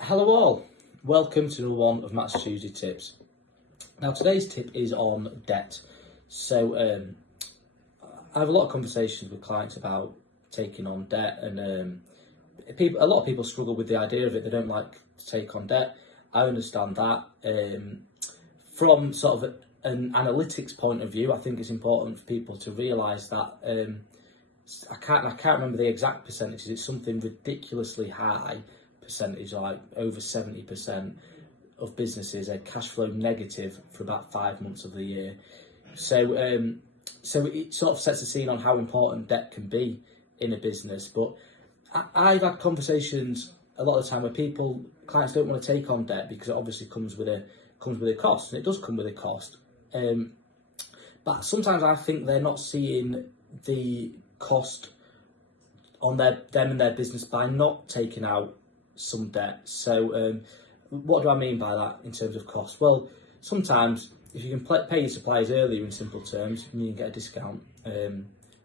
Hello all, welcome to another one of Matt's Tuesday Tips. Now today's tip is on debt. So I have a lot of conversations with clients about taking on debt, and a lot of people struggle with the idea of it. They don't like to take on debt. I understand that. From sort of an analytics point of view, I think it's important for people to realise that I can't remember the exact percentages. It's something ridiculously high percentage, like over 70% of businesses are cash flow negative for about 5 months of the year. So it sort of sets the scene on how important debt can be in a business. But I've had conversations a lot of the time where clients don't want to take on debt because it obviously comes with a cost, and it does come with a cost. But sometimes I think they're not seeing the cost on them and their business by not taking out some debt. So what do I mean by that in terms of cost? Well, sometimes if you can pay your suppliers earlier, in simple terms, you can get a discount,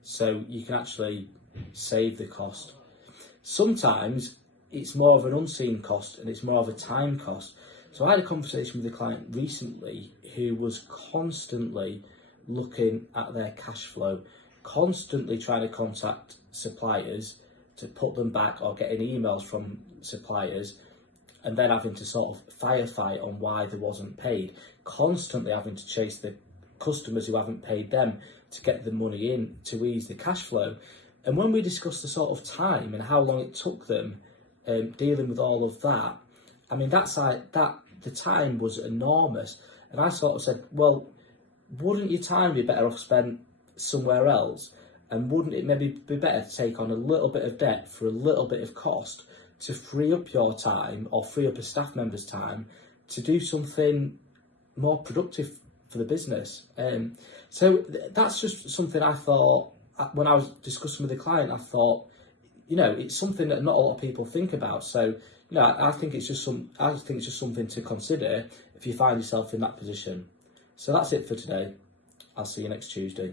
so you can actually save the cost. Sometimes it's more of an unseen cost, and it's more of a time cost. So I had a conversation with a client recently who was constantly looking at their cash flow, constantly trying to contact suppliers to put them back, or getting emails from suppliers and then having to sort of firefight on why they wasn't paid, constantly having to chase the customers who haven't paid them to get the money in to ease the cash flow. And when we discussed the sort of time and how long it took them dealing with all of that, I mean, the time was enormous. And I sort of said, well, wouldn't your time be better off spent somewhere else? And wouldn't it maybe be better to take on a little bit of debt for a little bit of cost to free up your time, or free up a staff member's time, to do something more productive for the business? So that's just something I thought, when I was discussing with the client, I thought, it's something that not a lot of people think about. So, I think it's just something to consider if you find yourself in that position. So that's it for today. I'll see you next Tuesday.